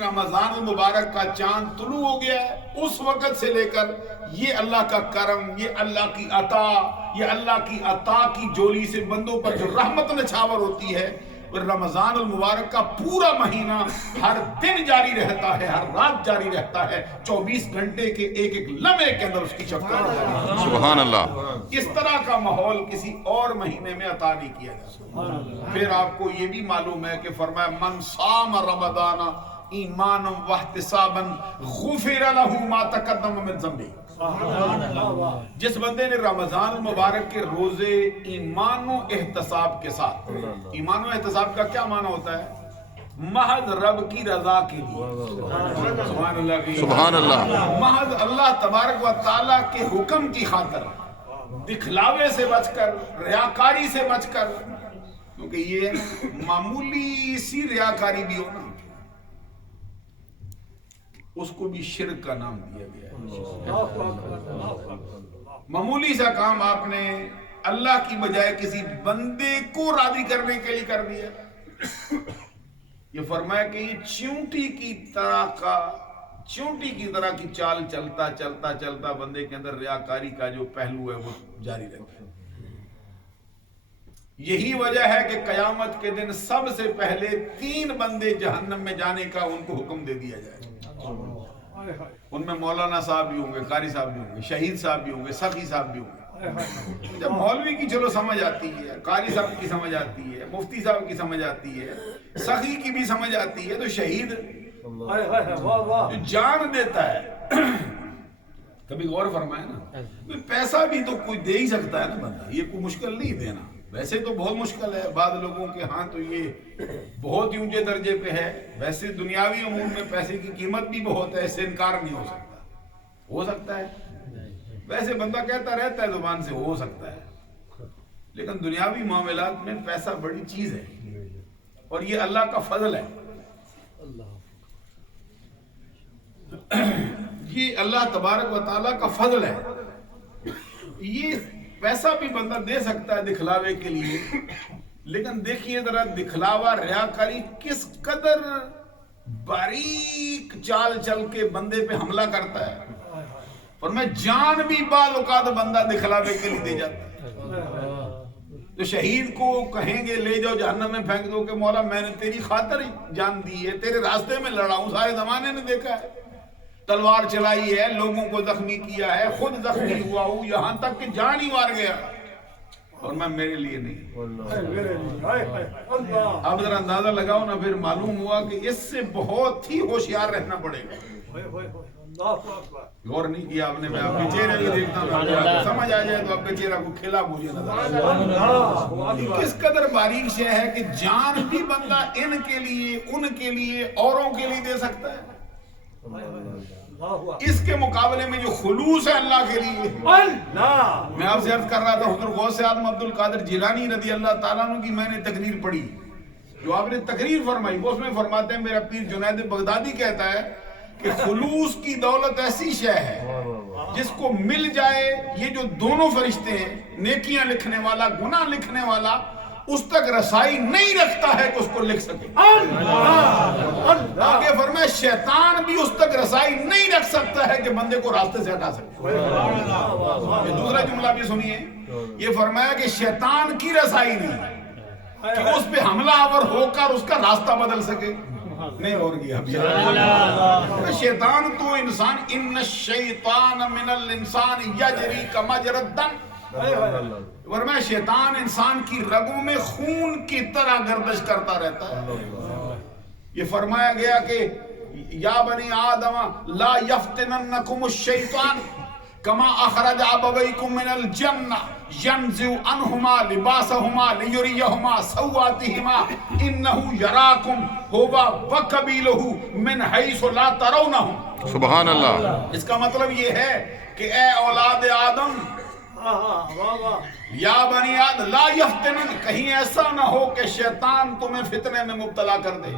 رمضان المبارک کا چاند طلوع ہو گیا ہے، اس وقت سے لے کر یہ اللہ کا کرم، یہ اللہ کی عطا، یہ اللہ کی عطا کی جولی سے بندوں پر جو رحمت نچھاور ہوتی ہے، رمضان المبارک کا پورا مہینہ ہر دن جاری رہتا ہے، ہر رات جاری رہتا ہے، 24 گھنٹے کے ایک ایک لمحے کے اندر اس کی شفقت ہے۔ سبحان اللہ۔ اس طرح کا ماحول کسی اور مہینے میں عطا نہیں کیا جاتا۔ پھر آپ کو یہ بھی معلوم ہے کہ فرمایا من صام رمضان ایمانا واحتسابا غفر له ما تقدم من ذنبه۔ جس بندے نے رمضان المبارک کے روزے ایمان و احتساب کے ساتھ، ایمان و احتساب کا کیا معنی ہوتا ہے؟ محض رب کی رضا کے لیے، سبحان اللہ کی، سبحان اللہ، محض اللہ تبارک و تعالیٰ کے حکم کی خاطر، دکھلاوے سے بچ کر، ریاکاری سے بچ کر، کیونکہ یہ معمولی سی ریاکاری بھی ہو نا، اس کو بھی شرک کا نام دیا گیا ہے۔ معمولی سا کام آپ نے اللہ کی بجائے کسی بندے کو راضی کرنے کے لیے کر دیا، یہ فرمایا کہ یہ چیونٹی کی طرح کی چال چلتا بندے کے اندر ریاکاری کا جو پہلو ہے وہ جاری رہتا ہے۔ یہی وجہ ہے کہ قیامت کے دن سب سے پہلے 3 بندے جہنم میں جانے کا ان کو حکم دے دیا جائے۔ ان میں مولانا صاحب بھی ہوں گے، قاری صاحب بھی ہوں گے، شہید صاحب بھی ہوں گے، سخی صاحب بھی ہوں گے۔ جب مولوی کی چلو سمجھ آتی ہے، قاری صاحب کی سمجھ آتی ہے، مفتی صاحب کی سمجھ آتی ہے، سخی کی بھی سمجھ آتی ہے، تو شہید جو جان دیتا ہے، کبھی غور فرمائے نا، پیسہ بھی تو کوئی دے ہی سکتا ہے نا بندہ، یہ کوئی مشکل نہیں دینا، ویسے تو بہت مشکل ہے، بعض لوگوں کے ہاں تو یہ بہت ہی اونچے درجے پہ ہے، ویسے دنیاوی امور میں پیسے کی قیمت بھی بہت ہے، اس سے انکار نہیں ہو سکتا ہے، ویسے بندہ کہتا رہتا ہے زبان سے ہو سکتا ہے، لیکن دنیاوی معاملات میں پیسہ بڑی چیز ہے، اور یہ اللہ کا فضل ہے، یہ اللہ تبارک و تعالیٰ کا فضل ہے۔ یہ پیسہ بھی بندہ دے سکتا ہے دکھلاوے کے لیے، لیکن دیکھیے ذرا دکھلاوا، ریاکاری کس قدر باریک چال چل کے بندے پہ حملہ کرتا ہے، اور میں جان بھی بعض اوقات بندہ دکھلاوے کے لیے دے جاتا ہے۔ تو شہید کو کہیں گے لے جاؤ جہنم میں پھینک دو کہ مولا میں نے تیری خاطر جان دی ہے، تیرے راستے میں لڑا ہوں، سارے زمانے نے دیکھا ہے، تلوار چلائی ہے، لوگوں کو زخمی کیا ہے، خود زخمی ہوا ہوں، یہاں تک کہ جان ہی مار گیا، اور میں میرے لیے نہیں۔ اب ذرا اندازہ لگاؤ نا، پھر معلوم ہوا کہ اس سے بہت ہی ہوشیار رہنا پڑے گا۔ غور نہیں کیا آپ نے، میں آپ کے چہرے بھی دیکھتا ہوں، سمجھ آ جائے تو آپ کے چہرہ کو کھلا مجھے نظر، کس قدر باریک شے ہے کہ جان بھی بندہ ان کے لیے اوروں کے لیے دے سکتا ہے۔ اس کے مقابلے میں جو خلوص ہے اللہ کے لیے، میں آپ سے عرض کر رہا تھا، حضرت غوث اعظم عبد القادر جیلانی رضی اللہ تعالیٰ عنہ کی میں نے تقریر پڑھی، جو آپ نے تقریر فرمائی، وہ اس میں فرماتے ہیں، میرا پیر جنید بغدادی کہتا ہے کہ خلوص کی دولت ایسی شے ہے جس کو مل جائے، یہ جو دونوں فرشتے ہیں، نیکیاں لکھنے والا، گناہ لکھنے والا، اس تک رسائی نہیں رکھتا ہے کہ اس کو لکھ سکے۔ آگے فرمائے شیطان بھی اس تک رسائی نہیں رکھ سکتا ہے کہ بندے کو راستے سے ہٹا سکے۔ یہ دوسرا جملہ بھی سنیے، یہ فرمایا کہ شیطان کی رسائی نہیں کہ اس پہ حملہ آور ہو کر اس کا راستہ بدل سکے، نہیں اور گیا۔ شیطان تو انسان، ان الشیطان من الانسان یجری کمجری الدم، ورنہ شیطان انسان کی رگوں میں خون کی طرح گردش کرتا رہتا ہے۔ یہ فرمایا گیا کہ یا بنی آدم لا یفتننکم الشیطان کما اخرج ابویکم من الجنہ ینزع عنہما لباسہما لیریہما سوآتہما انہ یراکم ہو وقبیلہ من حیث لا ترونہم۔ سبحان اللہ۔ اس کا مطلب یہ ہے کہ اے اولاد آدم، یا بنی آدم لا یفتنن، کہیں ایسا نہ ہو کہ شیطان تمہیں فتنے میں مبتلا کر دے،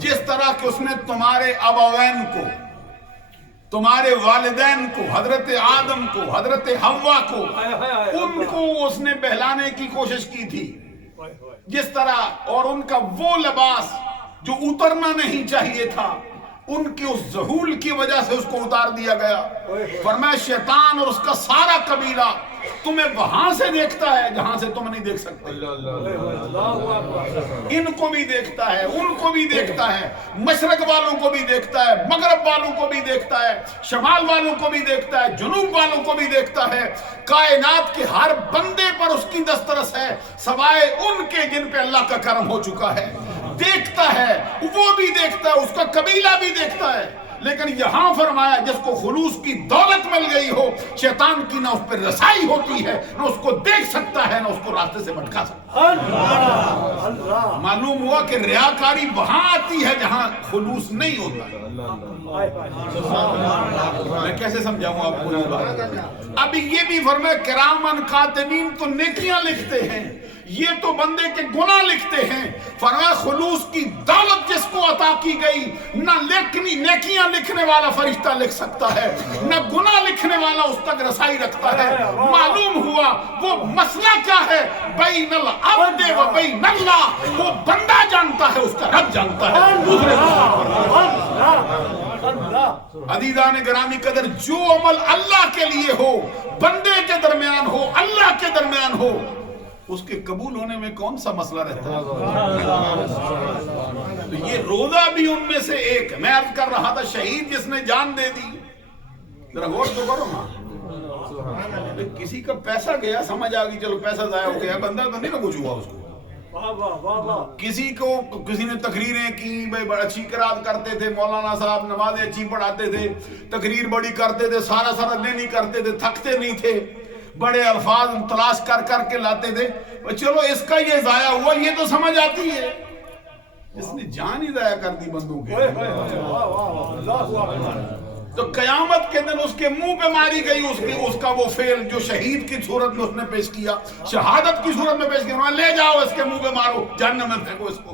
جس طرح کہ اس نے تمہارے ابوین کو، تمہارے والدین کو، حضرت آدم کو، حضرت حوا کو، ان کو اس نے بہلانے کی کوشش کی تھی، جس طرح، اور ان کا وہ لباس جو اترنا نہیں چاہیے تھا، ان کی اس ظہول کی وجہ سے اس کو اتار دیا گیا. فرمایا شیطان اور اس کا سارا قبیلہ تمہیں وہاں سے دیکھتا ہے جہاں سے تم نہیں دیکھ سکتے. ان کو بھی دیکھتا ہے, ان کو بھی دیکھتا ہے, مشرق والوں کو بھی دیکھتا ہے, مغرب والوں کو بھی دیکھتا ہے, شمال والوں کو بھی دیکھتا ہے, جنوب والوں کو بھی دیکھتا ہے. کائنات کے ہر بندے پر اس کی دسترس ہے سوائے ان کے جن پہ اللہ کا کرم ہو چکا ہے. دیکھتا ہے, وہ بھی دیکھتا ہے, اس کا قبیلہ بھی دیکھتا ہے. لیکن یہاں فرمایا جس کو خلوص کی دولت مل گئی ہو, شیطان کی نہ اس پہ رسائی ہوتی ہے, نہ اس کو دیکھ سکتا ہے, نہ اس کو راستے سے بھٹکا سکتا ہے. معلوم ہوا کہ ریاکاری وہاں آتی ہے جہاں خلوص نہیں ہوتا. میں کیسے سمجھاؤں آپ کو یہ بات؟ ابھی یہ بھی فرمایا کرامن کاتبین تو نیکیاں لکھتے ہیں, یہ تو بندے کے گناہ لکھتے ہیں. فرمایا خلوص کی دولت جس کو عطا کی گئی, نہ نیکیاں لکھنے والا فرشتہ لکھ سکتا ہے, نہ گناہ لکھنے والا اس تک رسائی رکھتا ہے. معلوم ہوا وہ مسئلہ کیا ہے, بین العبد و بین اللہ. وہ بندہ جانتا ہے, اس کا رب جانتا ہے. عزیزان گرامی قدر, جو عمل اللہ کے لیے ہو, بندے کے درمیان ہو, اللہ کے درمیان ہو, اس کے قبول ہونے میں کون سا مسئلہ رہتا ہے؟ تو یہ روزہ بھی ان میں سے ایک ہے. میں عرض کر رہا تھا شہید جس نے جان دے دی, ذرا غور تو کرو نا, کسی کا پیسہ گیا, سمجھ آ گئی چلو پیسہ ضائع ہو گیا, بندہ تو نہیں نا کچھ ہوا اس کو. کسی کو کسی نے تقریریں کی, بھائی اچھی قرات کرتے تھے, مولانا صاحب نمازیں اچھی پڑھاتے تھے, تقریر بڑی کرتے تھے, سارا نہیں کرتے تھے, تھکتے نہیں تھے, بڑے الفاظ تلاش کر کر کے لاتے تھے, چلو اس کا یہ ضائع ہوا, یہ تو سمجھ آتی ہے. اس نے جان ہی ضائع کر دی بندوں کے. تو قیامت کے دن اس کے منہ پہ ماری گئی اس کا وہ فعل جو شہید کی صورت میں اس نے پیش کیا, شہادت کی صورت میں پیش کیا. لے جاؤ اس کے منہ پہ مارو, جہنم میں پھینکو اس کو.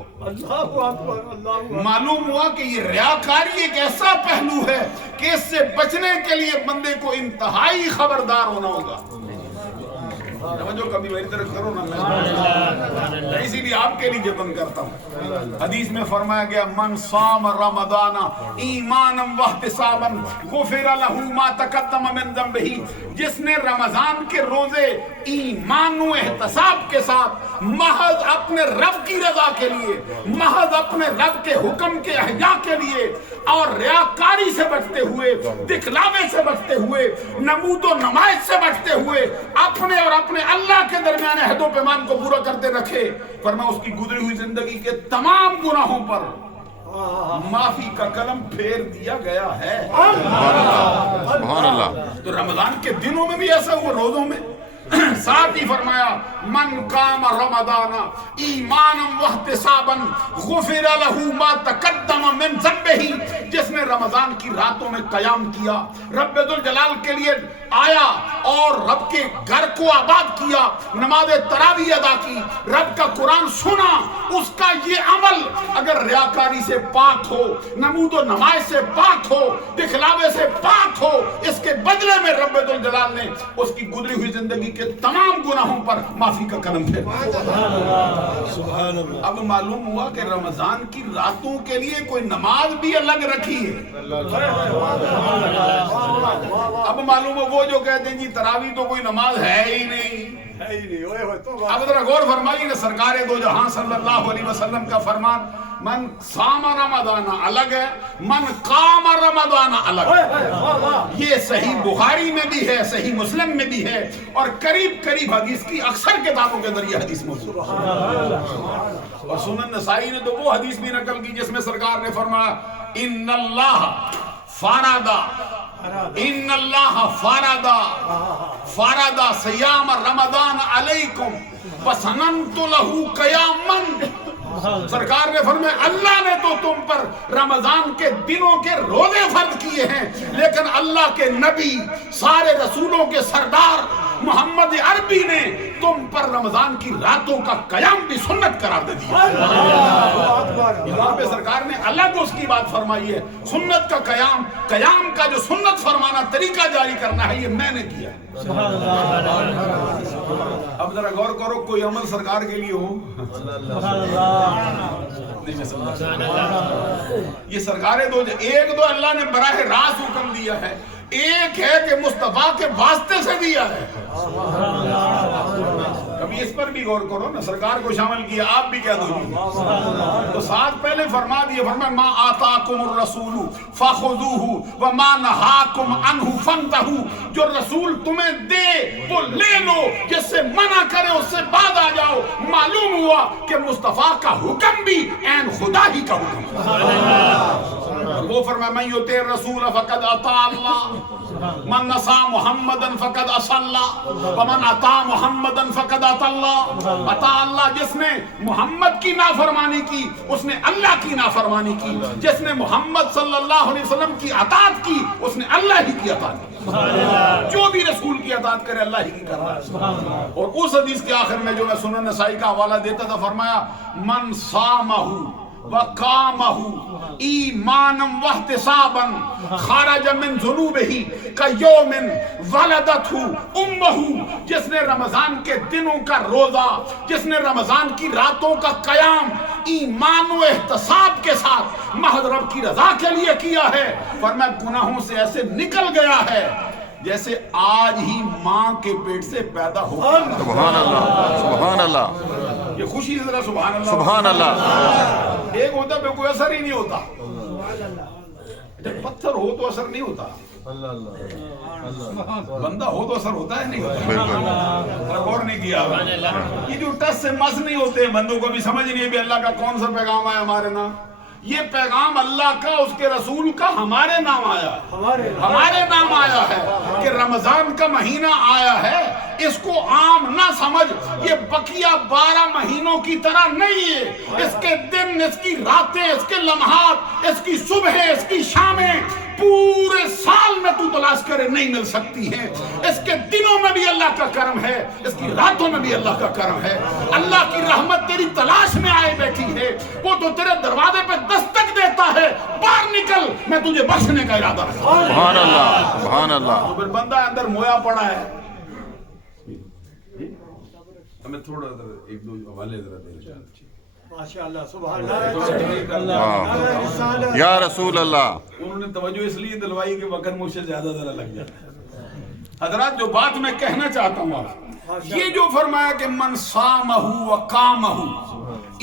معلوم ہوا کہ یہ ریاکاری ایک ایسا پہلو ہے کہ اس سے بچنے کے لیے بندے کو انتہائی خبردار ہونا ہوگا. جو کبھی میری طرف کرو نا, میں اسی لیے آپ کے لیے جتن کرتا ہوں. حدیث میں فرمایا گیا من صام رمضان ایمانا واحتسابا غفر له ما تقدم من ذنبه. جس نے رمضان کے روزے ایمان و احتساب کے ساتھ محض اپنے رب کی رضا کے لیے, محض اپنے رب کے حکم کے احیا کے لیے, اور ریاکاری سے بچتے ہوئے, دکھلاوے سے بچتے ہوئے, نمود و نمائش سے بچتے ہوئے, اپنے اور اپنے اللہ کے درمیان عہد و پیمان کو پورا کرتے رکھے, فرمایا اس کی گزری ہوئی زندگی کے تمام گناہوں پر معافی کا قلم پھیر دیا گیا ہے. سبحان اللہ. تو رمضان کے دنوں میں بھی ایسا ہوا, روزوں میں. ساتھ ہی فرمایا من قام رمضان ایمانا واحتسابا غفر له ما تقدم من ذنبه. جس نے رمضان کی راتوں میں قیام کیا, رب ذوالجلال کے لیے آیا اور رب کے گھر کو آباد کیا, نماز تراویح ادا کی, رب کا قرآن سنا, اس کا یہ عمل اگر ریاکاری سے پاک ہو, نمود و نمائش سے پاک ہو, دکھلاوے سے پاک ہو, اس کے بدلے میں رب ذوالجلال نے اس کی گزری ہوئی زندگی کے تمام گناہوں پر معافی کا قلم پھیر. اب معلوم ہوا کہ رمضان کی راتوں کے لیے کوئی نماز بھی الگ رکھی ہے. اب معلوم ہو وہ جو کہتے ہیں جی تراویح تو کوئی نماز ہے ہی نہیں. اب ذرا غور فرمائیے کہ سرکار دو جہاں صلی اللہ علیہ وسلم کا فرمان من صام رمضان الگ ہے, من قام رمضان الگ ہے. یہ صحیح بخاری میں بھی ہے, صحیح مسلم میں بھی ہے, اور قریب حدیث کی اکثر کتابوں کے ذریعے حدیث موجود ہے. اور سنن نسائی نے تو وہ حدیث بھی نقل کی جس میں سرکار نے فرمایا ان اللہ فاردا سیام رمضان علیکم وسننت له قیاما. سرکار نے فرمایا اللہ نے تو تم پر رمضان کے دنوں کے روزے فرض کیے ہیں, لیکن اللہ کے نبی, سارے رسولوں کے سردار محمد عربی نے تم پر رمضان کی راتوں کا قیام بھی سنت قرار دے دیا. یہاں پہ سرکار نے الگ اس کی بات فرمائی ہے. سنت کا قیام کا جو سنت فرمانا طریقہ جاری کرنا ہے یہ میں نے کیا ہے. اب ذرا غور کرو کوئی عمل سرکار کے لیے ہو. یہ سرکار ایک دو اللہ نے براہ راست حکم دیا ہے, ایک ہے کہ مصطفیٰ کے واسطے سے دیا ہے. کبھی اس پر بھی غور کرو نا, سرکار کو شامل کیا, آپ بھی کیا دو گی تو ساتھ پہلے فرما دیا, فرمایا ما آتاکم الرسول فخذوہ وما نہاکم عنہ فانتہوا, جو رسول تمہیں دے وہ لے لو, جس سے منع کرے اس سے بعد آ جاؤ. معلوم ہوا کہ مصطفیٰ کا حکم بھی عین خدا ہی کا حکم ہے. وہ فرمایا من یطیع الرسول فقد اطاع اللہ, من نصا محمدا فقد عصى اللہ, ومن اطاع محمدا فقد اطاع اللہ. اطاع اللہ, جس نے محمد کی نافرمانی کی اس نے اللہ کی نافرمانی کی, جس نے محمد صلی اللہ علیہ وسلم کی اطاعت کی اس نے اللہ ہی کی اطاعت کی. جو بھی رسول کی اطاعت کرے اللہ ہی کی کر رہا ہے. اور اس حدیث کے آخر میں جو میں سنن نسائی کا حوالہ دیتا تھا, فرمایا من صامہ وقامہ ایمانا واحتسابا خرج من ذنوبہ کیوم ولدتہ امہ, جس نے رمضان کے دنوں کا روزہ, جس نے رمضان کی راتوں کا قیام ایمان و احتساب کے ساتھ محض رب کی رضا کے لیے کیا ہے, فرمایا گناہوں سے ایسے نکل گیا ہے جیسے آج ہی ماں کے پیٹ سے پیدا ہو. سبحان اللہ, سبحان اللہ. یہ خوشی سے ذرا سبحان اللہ. سبحان اللہ. ایک ہوتا پہ کوئی اثر ہی نہیں ہوتا, جب پتھر ہو تو اثر نہیں ہوتا, بندہ ہو تو اثر ہوتا ہے نہیں ہوتا. غور نہیں کیا. یہ جو ٹس سے مس نہیں ہوتے بندوں کو بھی سمجھ نہیں ہے بھی اللہ کا کون سا پیغام آیا ہمارے نام. یہ پیغام اللہ کا, اس کے رسول کا ہمارے نام آیا ہے, ہمارے نام آیا ہے کہ رمضان کا مہینہ آیا ہے. اس کو عام نہ سمجھ, یہ بقیہ 12 مہینوں کی طرح نہیں ہے. اس کے دن, اس کی راتیں, اس کے لمحات, اس کی صبح, اس کی شامیں پورے سال میں تو تلاش کرے نہیں مل سکتی ہیں. اس کے دنوں میں بھی اللہ کا کرم ہے, اس کی راتوں میں بھی اللہ کا کرم ہے. اللہ کی رحمت تیری تلاش میں آئے بیٹھی ہے, وہ تو تیرے دروازے پہ دستک دیتا ہے, باہر نکل میں تجھے بخشنے کا ارادہ رکھتا ہوں. سبحان اللہ, سبحان اللہ. تو پھر بندہ اندر مویا پڑا ہے. ہمیں تھوڑا ایک دو حوالے ذرا دے. ماشاءاللہ, سبحان اللہ, یا رسول اللہ. انہوں نے توجہ اس لیے دلوائی کہ وقت مجھ سے زیادہ ذرا لگ جاتا ہے. حضرات جو بات میں کہنا چاہتا ہوں آپ, یہ جو فرمایا کہ من صامہ وقامہ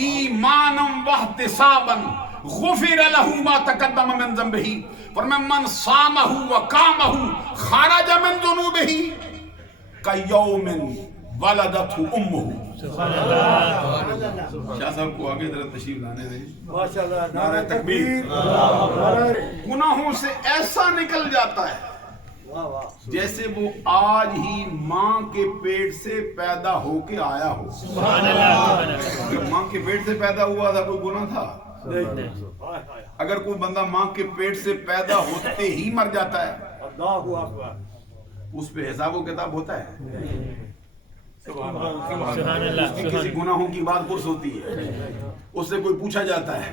ایمانا واحتسابا غفر لہ ما تقدم من ذنبہ, فرمایا من صامہ وقامہ خرج من ذنوبہ کیوم ولدتہ امہ. شاہ صاحب کو آگے ذرا تشریف لانے دیں. ماشاءاللہ, نعرہ تکبیر. گناہوں سے ایسا نکل جاتا ہے جیسے وہ آج ہی ماں کے پیٹ سے پیدا ہو کے آیا ہو. جب ماں کے پیٹ سے پیدا ہوا تھا کوئی گناہ تھا؟ اگر کوئی بندہ ماں کے پیٹ سے پیدا ہوتے ہی مر جاتا ہے اللہ اکبر, اس پہ حساب و کتاب ہوتا ہے؟ کسی گناہوں کی بات پرس ہوتی ہے, اس سے کوئی پوچھا جاتا ہے.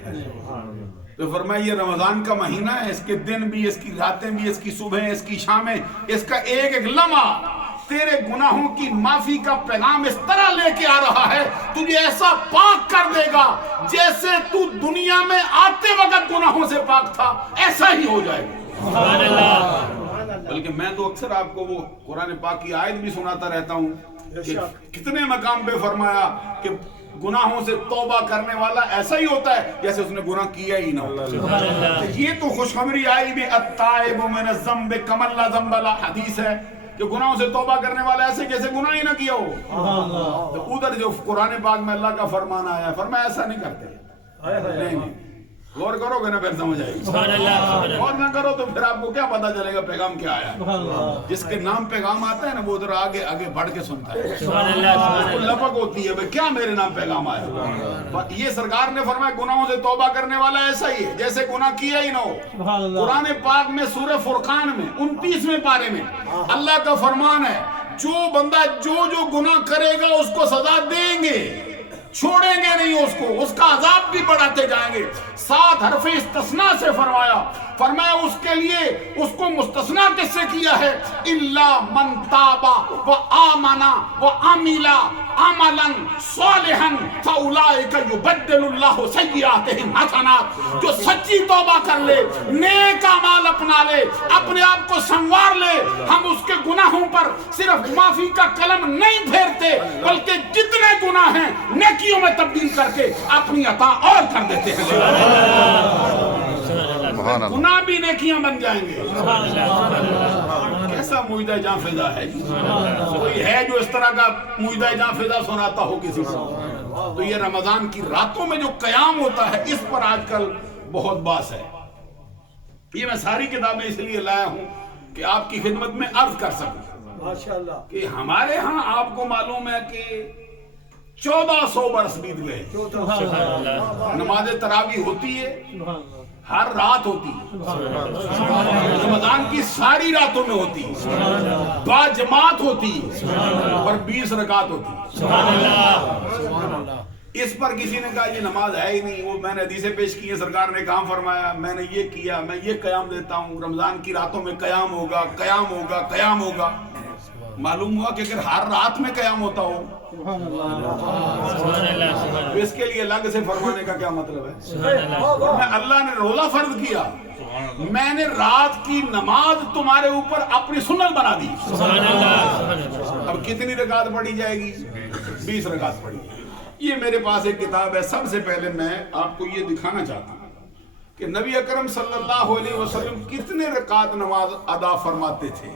تو فرمایا یہ رمضان کا مہینہ ہے, اس کے دن بھی, اس کی راتیں بھی, اس کی صبح, اس کی شامیں, اس کا ایک ایک لمحہ تیرے گناہوں کی معافی کا پیغام اس طرح لے کے آ رہا ہے, تجھے ایسا پاک کر دے گا جیسے تو دنیا میں آتے وقت گناہوں سے پاک تھا, ایسا ہی ہو جائے گا. بلکہ میں تو اکثر آپ کو وہ قرآن پاک کی آیت بھی سناتا رہتا ہوں کہ کتنے مقام پہ فرمایا کہ گناہوں سے توبہ کرنے والا ایسا ہی ہوتا ہے جیسے اس نے گناہ کیا ہی نہ ہو. یہ تو خوشخبری آئی بھی التائب من الذنب کمن لا ذنب له, حدیث ہے کہ گناہوں سے توبہ کرنے والا ایسے جیسے گناہ ہی نہ کیا ہو. تو ادھر جو قرآن پاک میں اللہ کا فرمان آیا ہے, فرمایا ایسا نہیں کرتے. نہیں, غور کرو گے نا پھر سمجھ آئے گی, غور نہ کرو تو پھر آپ کو کیا پتا چلے گا پیغام کیا آیا ہے. جس کے نام پیغام آتا ہے نا وہ ادھر آگے آگے بڑھ کے سنتا ہے, اس کو لپک ہوتی ہے بھئی کیا میرے نام پیغام آیا. یہ سرکار نے فرمایا گناہوں سے توبہ کرنے والا ایسا ہی ہے جیسے گناہ کیا ہی نہ ہو. قرآن پاک میں سورہ فرقان میں 29ویں پارے میں اللہ کا فرمان ہے, जो बंदा जो जो गुनाह करेगा उसको सजा देंगे, छोड़ेंगे नहीं उसको, उसका अजाब भी बढ़ाते जाएंगे। 7 हरफ इस्तस्ना से फरमाया उसके लिए उसको मुस्तस्ना किससे किया है? इल्ला मन ताबा व आमना व आमिला अमलन सालिहन फउलाइका युबद्दिलुल्लाहु सय्यिआतिहिम हसनात। जो सच्ची तौबा कर ले, नेक अमाल अपना ले, अपने आप को संवार ले, हम उसके गुनाहों पर सिर्फ माफी का कलम नहीं फेरते, बल्कि जितने गुनाह हैं नेकियों में तब्दील करके अपनी अता और कर देते हैं। गुनाह भी नेकियां बन जाएंगे। कैसा मुइदा जां फिदा है जी? कोई है जो इस तरह का मुइदा जां फिदा सुनाता हो किसी को? तो ये रमजान की रातों में जो कयाम होता है, इस पर आजकल बहुत बात है। ये मैं सारी किताबें इसलिए लाया हूं कि आपकी खिदमत में अर्ज कर सकूं माशाअल्लाह कि हमारे यहाँ आपको मालूम है कि 1400 बरस बीत गए। नमाज तरावी होती है, हर रात होती है, रमजान की सारी रातों में होती है, बाजमात होती है और 20 रकात होती है। इस पर किसी ने कहा ये नमाज है ही नहीं, वो मैंने हदीसें पेश की है, सरकार ने काम फरमाया, मैंने ये किया, मैं ये कयाम देता हूँ, रमजान की रातों में कयाम होगा, कयाम होगा, कयाम होगा। मालूम हुआ कि अगर हर रात में कयाम होता हो तो इसके लिए अलग से फरमाने का क्या मतलब है? मैं अल्लाह ने रोजा फर्ज किया, मैंने रात की नमाज तुम्हारे ऊपर अपनी सुन्नत बना दी। अब कितनी रकात पढ़ी जाएगी? 20 रकात पढ़ी। ये मेरे पास एक किताब है। सबसे पहले मैं आपको ये दिखाना चाहता हूँ कि नबी अकरम सल्लल्लाहु अलैहि वसल्लम कितने रकात नमाज अदा फरमाते थे।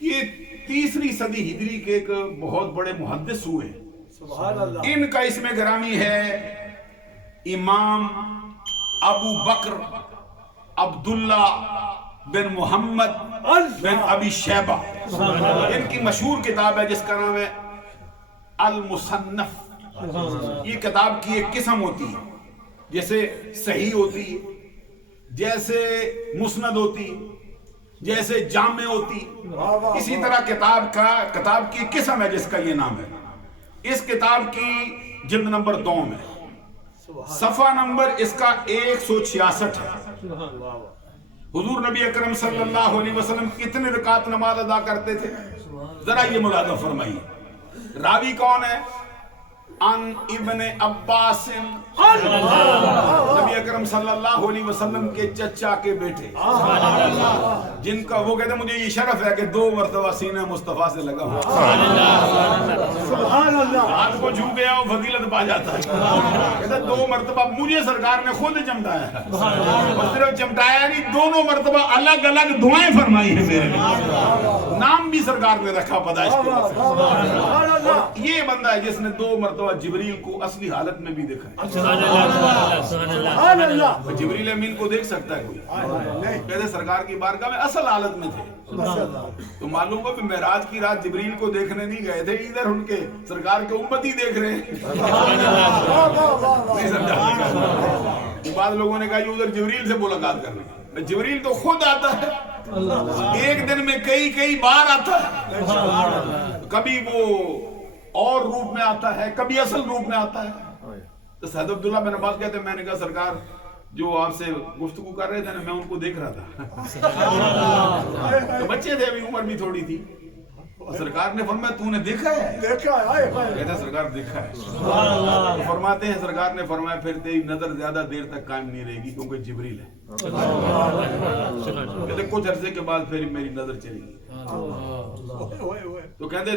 ये 3री सदी हिजरी के एक बहुत बड़े मुहद्दिस हुए, सुभान अल्लाह। इनका इसमें ग्रामी है इमाम अबू बकर अब्दुल्ला बिन मोहम्मद बिन अबी शैबा। इनकी मशहूर किताब है जिसका नाम है अल मुसन्नफ। ये किताब की एक किस्म होती है, जैसे सही होती है, जैसे मुस्नद होती है, जैसे जामे होती, इसी तरह किताब की किस्म है जिसका ये नाम है। इस किताब की जिल्द नंबर 2 में सफा नंबर इसका 166 है। हुजूर नबी अकरम सल्लल्लाहु अलैहि वसल्लम कितने रकात नमाज अदा करते थे, जरा ये मुलाजा फरमाइए। रावी कौन है? अन इब्ने अब्बास, नबी अकरम सल्लल्लाहु अलैहि वसल्लम के चचा के बेटे, जिनका वो कहते मुझे ये शरफ है कि 2 मरतबा सीना मुस्तफा से लगा हुआ। सुभान अल्लाह। हाथ को छू गया वो फजीलत पा जाता है। कहते 2 मरतबा मुझे सरकार ने खुद चमटाया है, और सिर्फ चमटाया नहीं, 2 मरतबा अलग अलग दुआएं फरमाई है मेरे लिए। नाम भी सरकार ने रखा पैदाइश के वक्त। और ये बंदा है जिसने 2 मरतबा जिब्रील को असली हालत में भी देखा है। जिब्रील अमीन को देख सकता है कोई? कहते सरकार की बारगाह में असल हालत में थे। तो मालूम हो कि मेराज की रात जिब्रील को देखने नहीं गए थे, इधर उनके सरकार के उम्मती देख रहे हैं। बाद लोगों ने कहा उधर जिब्रील से मुलाकात करने। जिब्रील तो खुद आता है, एक दिन में कई बार आता है। कभी वो और रूप में आता है, कभी असल रूप में आता है। तो सैयद अब्दुल्ला बिन अब्बास कहते हैं मैंने कहा सरकार जो आपसे गुफ्तगू कर रहे थे ना, मैं उनको देख रहा था। तो बच्चे थे, अभी उम्र भी थोड़ी थी। सरकार ने फरमाया तूने देखा है? देखा है। कहते सरकार देखा है। तो फरमाते हैं सरकार ने फरमाया फिर तेरी नजर ज्यादा देर तक कायम नहीं रहेगी क्योंकि जिब्रील है। कहते कुछ अरसे के बाद फिर मेरी नजर चलेगी। तो कहते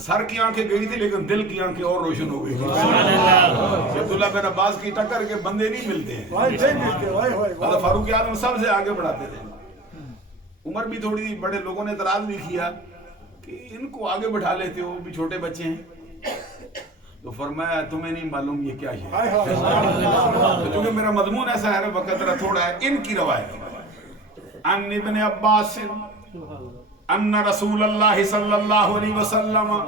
सर की आंखें गई थी लेकिन दिल की आंखें और रोशन हो गई। अब्दुल्ला बिन अब्बास की टक्कर के बंदे नहीं मिलते हैं। फारूक आजम सबसे आगे बढ़ाते थे। उम्र भी थोड़ी थी, बड़े लोगों ने इतराज भी किया कि इनको आगे बैठा लेते हो, भी छोटे बच्चे हैं। तो फरमाया तुम्हें नहीं मालूम ये क्या है। तो चूंकि मेरा मजमून ऐसा है वक्त थोड़ा है, इनकी रवायत अन इब्ने अब्बास अन्ना रसूलुल्लाह सल्लल्लाहु अलैहि वसल्लम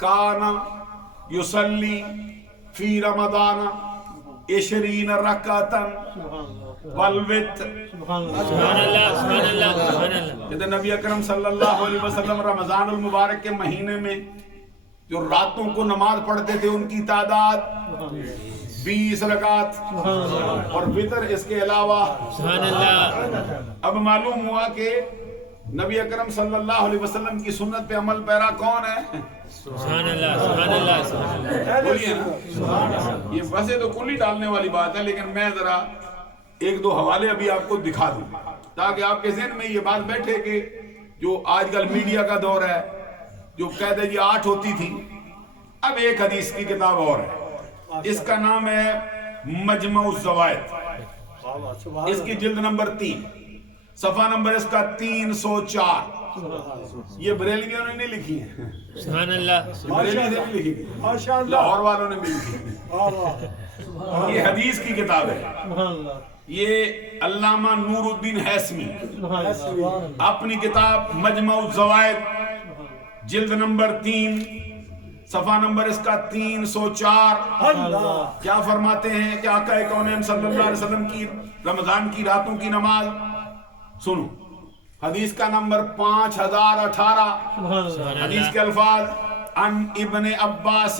काना युसल्ली फी रमदान 20 रकातन वलवित। कहते नबी अकरम सल्लल्लाहु अलैहि वसल्लम रमजानुल मुबारक के महीने में जो रातों को नमाज पढ़ते थे उनकी तादाद 20 रकात और वितर इसके अलावा। अब मालूम हुआ कि नबी अकरम सल्लल्लाहु अलैहि वसल्लम की सुन्नत पे अमल पैरा कौन है? बोलिए ना। ये वैसे तो कुल्ली डालने वाली बात है, लेकिन मैं जरा एक दो हवाले अभी आपको दिखा दूं ताकि आपके ज़हन में ये बात बैठे कि जो आजकल मीडिया का दौर है, जो कहते हैं 8 होती थी, अब एक हदीस की किताब और है, इसका नाम है मजमुअ ज़वाइद। इसकी जिल्द नंबर 3, सफा नंबर इसका 304। ये बरेलवियों ने नहीं लिखी है, बरेलवी ने नहीं लिखी, लाहौर वालों ने भी लिखी है। ये हदीस की किताब है। ये अल्लामा नूरुद्दीन हैसमी अपनी किताब मजमुअ ज़वाइद जिल्द नंबर 3 सफा नंबर इसका 304 क्या फरमाते हैं कि आका कौनैन सल्लल्लाहु अलैहि वसल्लम की रमजान की रातों की नमाज सुनो। हदीस का नंबर 5018। हदीस के अल्फाज अन इब्ने अब्बास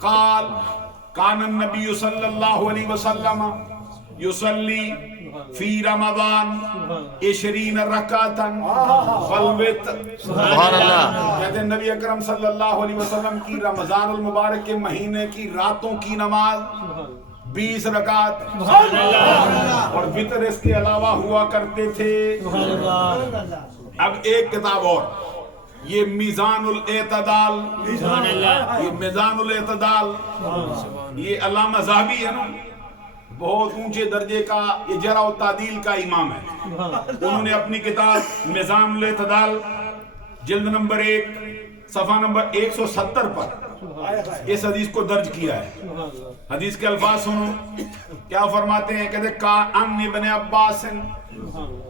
काल कान नबी सल्लल्लाहु अलैहि वसल्लम युसल्ली फी रमजान 20 रकातन फलवित। सुभान अल्लाह। कहते हैं नबी अकरम सल्लल्लाहु अलैहि वसल्लम की रमजानुल मुबारक के महीने की रातों की नमाज 20 रकात और वितर इसके अलावा हुआ करते थे। अब एक किताब और, ये मीज़ानुल एतदाल, ये मीज़ानुल एतदाल, ये अल्लामा ज़हाबी है ना, बहुत ऊंचे दर्जे का, ये जरा और तादील का इमाम है। उन्होंने अपनी किताब मीज़ानुल एतदाल जिल्द नंबर 1 सफा नंबर 170 पर इस हदीस को दर्ज किया है। हदीस के अल्फाज सुनो क्या फरमाते हैं। कहते का अन इब्ने अब्बास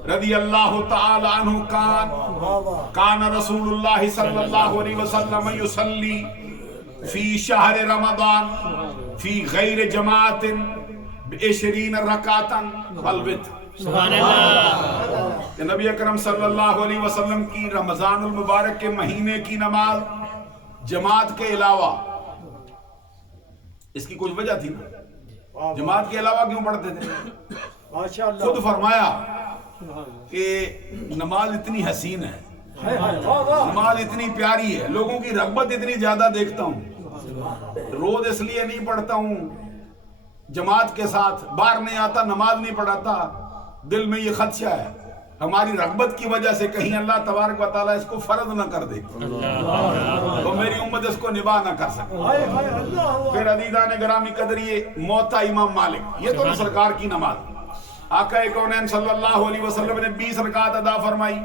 रदियल्लाहु तआला अन्हु कान रसूलुल्लाह सल्लल्लाहु अलैहि वसल्लम युसल्ली फी शहर रमजान फी गैर जमाअतिन 20 रकातन फलवित। नबी अकरम सल्लल्लाहु अलैहि वसल्लम की रमजानुल मुबारक के महीने की नमाज जमात के अलावा, इसकी कुछ वजह थी ना, जमात के अलावा क्यों पढ़ते थे? खुद फरमाया कि नमाज इतनी हसीन है, नमाज इतनी प्यारी है, लोगों की रग़बत इतनी ज्यादा देखता हूँ, रोज इसलिए नहीं पढ़ता हूँ जमात के साथ, बाहर नहीं आता, नमाज नहीं पढ़ाता, दिल में ये खदशा है हमारी रग़बत की वजह से कहीं अल्लाह तबारक व तआला इसको फर्ज न कर दे तो मेरी उम्मत इसको निभा न कर सके। फिर अदीदान गिरामी कदर ये मौता इमाम मालिक, ये तो ना सरकार की नमाज, आका कौनैन सल्लल्लाहु अलैहि वसल्लम ने 20 रकात अदा फरमाई।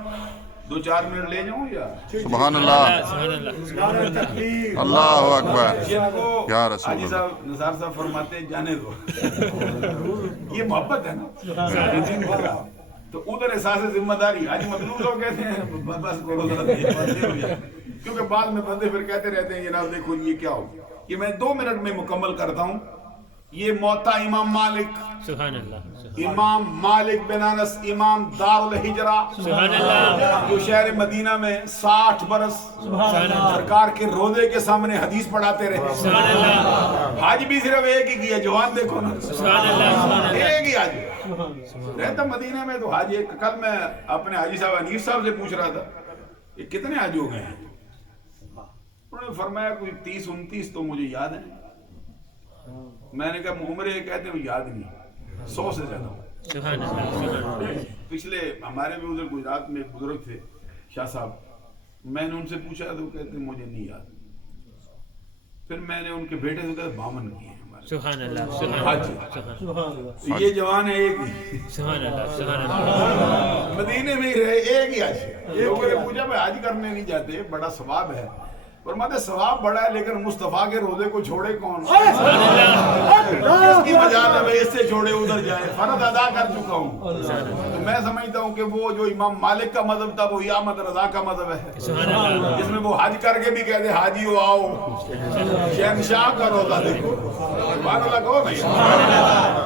2-4 मिनट ले जाऊं या? सुभान अल्लाह, अल्लाहु अकबर। जिनको या रसूल हाजी साहब निसार साहब फरमाते हैं जाने दो ये मोहब्बत है ना, तो उधर एहसास जिम्मेदारी आज मतलूब लोग कहते हैं बस करो जरा हो जाए, क्योंकि बाद में बंदे फिर कहते रहते हैं जनाब देखो ये क्या हो। ये मैं 2 मिनट में मुकम्मल करता हूँ। ये मौता इमाम मालिक, सुभान अल्लाह, इमाम मालिक बिन अनस इमाम दारुल हिजरा जो शहर मदीना में 60 बरस सरकार के रोजे के सामने हदीस पढ़ाते रहे। हाज भी सिर्फ एक ही किया, जवान देखो ना, एक ही हाज रहता मदीना में। तो हाजी कल मैं अपने हाजी साहब अनीस साहब से पूछ रहा था ये कितने हाजी हो गए हैं, उन्होंने फरमाया कोई 30-29 तो मुझे याद है। मैंने कहा उम्र कहते हैं याद नहीं, 100 से ज्यादा। पिछले हमारे भी उधर गुजरात में एक बुजुर्ग थे शाह साहब, मैंने उनसे पूछा तो कहते मुझे नहीं याद। फिर मैंने उनके बेटे से कहा 52 किए हमारे। सुभान अल्लाह, ये जवान है एक ही, मदीने में ही रहे एक ही आज। लोगों ने पूछा भाई आज करने नहीं जाते, बड़ा सवाब है। फरमाते सवाब बड़ा है लेकिन मुस्तफा के रोजे को छोड़े कौन? इसकी मजाल है भाई, इससे छोड़े उधर जाए, फर्ज अदा कर चुका हूँ। तो मैं समझता हूँ कि वो जो इमाम मालिक का मजहब था वो यामत रजा का मजहब है, जिसमें वो हज करके भी कहते हाजी हो आओ, शहनशाह का रोजा देखो, कहो नहीं,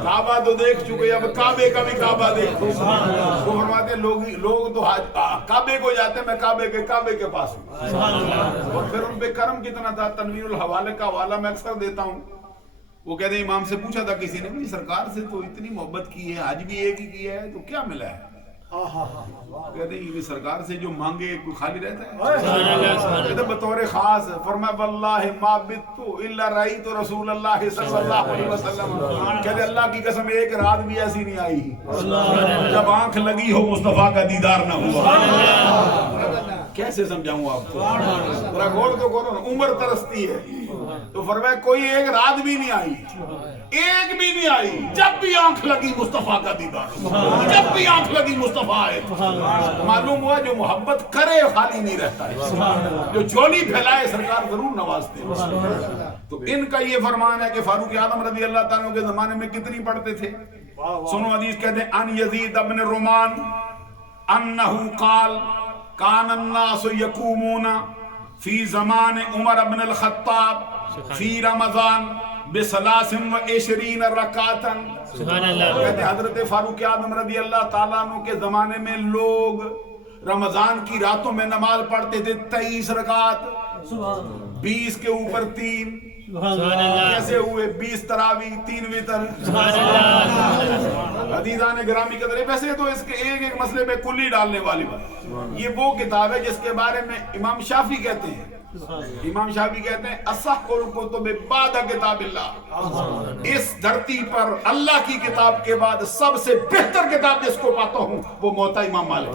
काबा तो देख चुके, अब काबे का भी काबा देखो। वो फरमाते लोग तो काबे को जाते, मैं काबे के पास हूँ। और फिर उन पे करम कितना था, तनवीरुल हवाले का हवाला मैं अक्सर देता हूँ। वो कहते हैं इमाम से पूछा था किसी ने, सरकार से तो इतनी मोहब्बत की है, आज भी एक ही किया है, तो क्या मिला है? कहते हैं ये सरकार से जो मांगे कोई खाली रहता है? कहते बतौर खास फरमाया वल्लाहि मा बित्तु इल्ला राइतु रसूलुल्लाह सल्लल्लाहु अलैहि वसल्लम। कहते अल्लाह की कसम एक रात भी ऐसी नहीं आई जब आंख लगी हो मुस्तफा का दीदार ना हुआ। कैसे समझाऊं आपको, जरा गौर तो करो ना, उम्र तरसती है। तो फरमाया कोई एक रात भी नहीं आई, एक भी नहीं आई जब भी आंख लगी मुस्तफा का दीदार, जब भी आंख लगी मुस्तफा आए। मालूम हुआ जो मोहब्बत करे खाली नहीं रहता है, जो झोली फैलाए सरकार जरूर नवाजते हैं। तो इनका ये फरमान है कि फारूक आजम रजी अल्लाह ताला के जमाने में कितनी पढ़ते थे। सुनो हदीस कहते हैं अन यजीद इब्न रुमान अन्नहु काल कान अन्नास यकूमूना फी ज़मान उमर इब्न अल-खत्ताब फी रमज़ान बिसलासिन व इशरीन रकातन। कहते हजरत फारूक आज़म रज़ी अल्लाह ताला अन्हु के जमाने में लोग रमजान की रातों में नमाज पढ़ते थे 23 रकात, 20 के ऊपर 3, कैसे हुए 20 तरावी 3 वितर। अदीज़ान गिरामी कदर, वैसे तो इसके एक एक मसले में कुल्ली डालने वाली बात। ये वो किताब है जिसके बारे में इमाम शाफी कहते हैं, इमाम शाफी कहते हैं असहकुल कुतुब बाद किताबिल्लाह, इस धरती पर अल्लाह की किताब के बाद सबसे बेहतर किताब जिसको पाता हूँ वो मोता इमाम मालिक।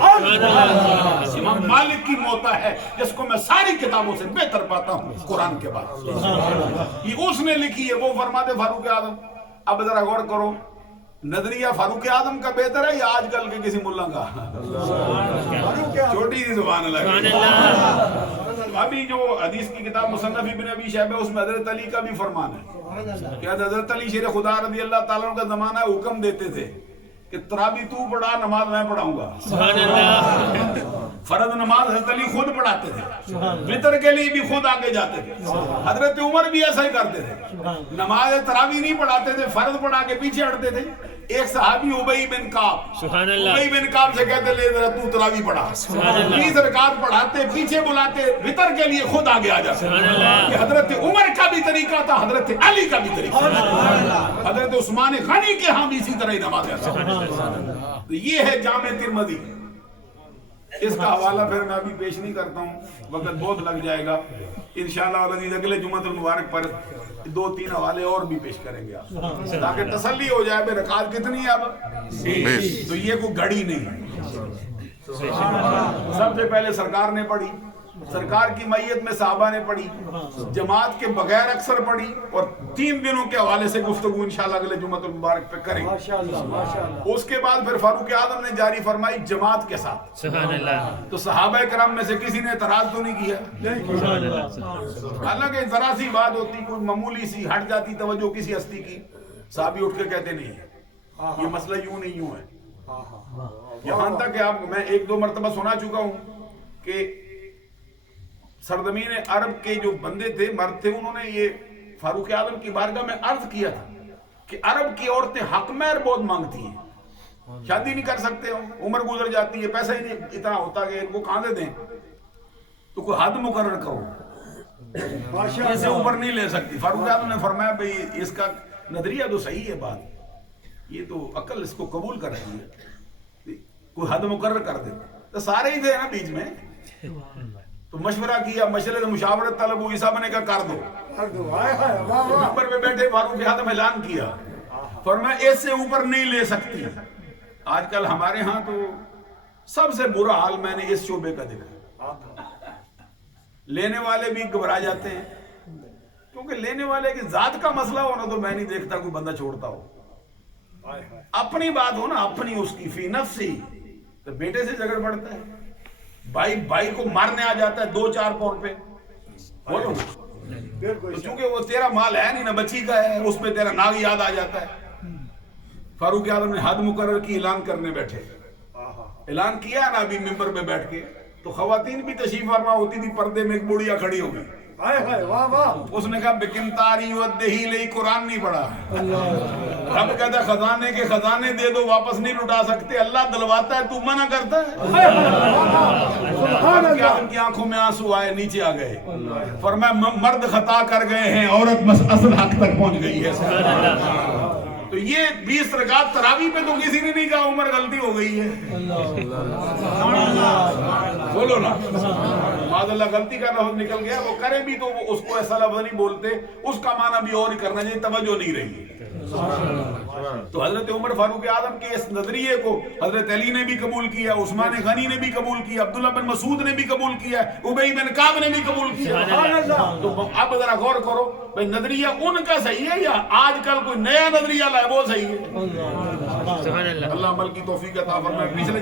इमाम मालिक की मोता है जिसको मैं सारी किताबों से बेहतर पाता हूँ कुरान के बाद। ये उसने लिखी है। वो फरमाते फारूक आजम, अब जरा गौर करो, नजरिया फारूक आजम का बेहतर है या आजकल के किसी मुल्ला का? छोटी सी जुबान लगी। अभी जो हदीस की किताब मुसन्नफ इब्न अबी शैबा उसमें हजरत अली का भी फरमान है कि हजरत अली शेर खुदा रज़ी अल्लाह ताला का जमाना हुक्म देते थे कि तरावी तू पढ़ा, नमाज मैं पढ़ाऊंगा। फर्ज नमाज हजरत अली खुद पढ़ाते थे, वितर के लिए भी खुद आगे जाते थे। हजरत उमर भी ऐसा ही करते थे, नमाज तरावी नहीं पढ़ाते थे, फर्ज पढ़ा के पीछे हटते थे। एक सहाबी उबई बिन काब, उबई बिन काब से कहते ले जरा तू तरावी पढ़ा, 20 रकात पढ़ाते, पीछे बुलाते, वितर के लिए खुद आगे आ जाते। ये हजरत उमर का भी तरीका था, हजरत अली का भी तरीका था, हजरत उस्मान गनी के यहाँ भी इसी तरह ही नमाज आता। तो ये है जामे तिरमिज़ी। इसका हवाला फिर मैं अभी पेश नहीं करता हूँ, वक्त बहुत लग जाएगा। इंशाअल्लाह अगले जुम्मतुल मुबारक पर 2-3 हवाले और भी पेश करेंगे आप, ताकि तसल्ली हो जाए भाई रकात कितनी है अब। तो ये कोई घड़ी नहीं है। सबसे पहले सरकार ने पढ़ी, सरकार की मैयत में साहबा ने पढ़ी, जमात के बगैर अक्सर पढ़ी, और 3 दिनों के हवाले से गुफ्तगू इंशाअल्लाह अगले जुम्मतुल मुबारक पे करेंगे। उसके बाद फिर फारूक आज़म ने जारी फरमाई जमात के साथ। तो सहाबा करम में से किसी ने एतराज तो नहीं किया, हालांकि जरा सी बात होती, कोई मामूली सी हट जाती तवज्जो किसी हस्ती की, साहबी उठ के कहते नहीं ये मसला यूं नहीं यूं है। यहां तक कि आप मैं 1-2 मरतबा सुना चुका हूं कि सरजमीन अरब के जो बंदे थे, मर्द थे, उन्होंने ये फारूक आज़म की बारगाह में अर्ज किया था कि अरब की औरतें हक महर बहुत मांगती हैं, शादी नहीं कर सकते हो, उम्र गुजर जाती है, पैसा ही नहीं इतना होता कि इनको कहां से दें, तो कोई हद मुकर्रर करो, इससे ऊपर नहीं ले सकती। फारूक आज़म ने फरमाया भाई इसका नजरिया तो सही है, बात ये तो अकल इसको कबूल कर रही है, कोई हद मुकर्रर कर दे। तो सारे ही थे ना बीच में, तो मशवरा किया, मशवरे से मुशावरत तलब हुई, सब ने कहा कर दो। नंबर पे बैठे फारूक आज़म ऐलान किया, फरमाया इससे ऊपर नहीं ले सकती। आजकल हमारे यहाँ तो सबसे बुरा हाल मैंने इस शोबे का देखा, लेने वाले भी घबरा जाते हैं, क्योंकि लेने वाले की जात का मसला हो ना तो मैं नहीं देखता कोई बंदा छोड़ता हो। अपनी बात हो ना, अपनी उसकी फी नफ्सी, तो बेटे से झगड़ पड़ता है, भाई भाई को मारने आ जाता है 2-4 पौन पे, बोलो बिल्कुल तो चूंकि वो तेरा माल है नहीं ना बच्ची का है, उस पे तेरा नाग याद आ जाता है। फारूक आजम ने हद मुकर्रर की ऐलान करने बैठे, ऐलान किया ना अभी मिंबर पे बैठ के, तो खवातीन भी तशरीफ फरमा होती थी, पर्दे में एक बुढ़िया खड़ी हो गई। हाय हाय वाह वाह उसने कहा बिकिमतारी वद्दही ले कुरान नहीं पढ़ा। रब कहता खजाने के खजाने दे दो, वापस नहीं लुटा सकते, अल्लाह दिलवाता है, तू मना करता है। फारूक आजम की आंखों में आंसू आए, नीचे आ गए, फरमाया मर्द खता कर गए हैं, औरत बस असल हक तक पहुंच गई है। तो ये 20 रकात तरावी पे तो किसी ने नहीं कहा उमर गलती हो गई है। बोलो ना, मादल्ला गलती का लफ्ज निकल गया, वो करे भी तो वो उसको ऐसा लफ्ज नहीं बोलते, उसका माना भी और ही करना चाहिए, तवज्जो नहीं रही। तो हजरत उमर फारूक आजम के इस नजरिए को हजरत अली ने भी कबूल किया, उस्मान गनी ने भी कबूल किया, अब्दुल्ला बिन मसूद ने भी कबूल किया, उबई बिन काब ने भी कबूल किया। तो अब जरा गौर करो भाई, नजरिया उनका सही है या आजकल कोई नया नजरिया लाए वो सही है? अल्लाह अमल की तौफीक अता फरमाए। पिछले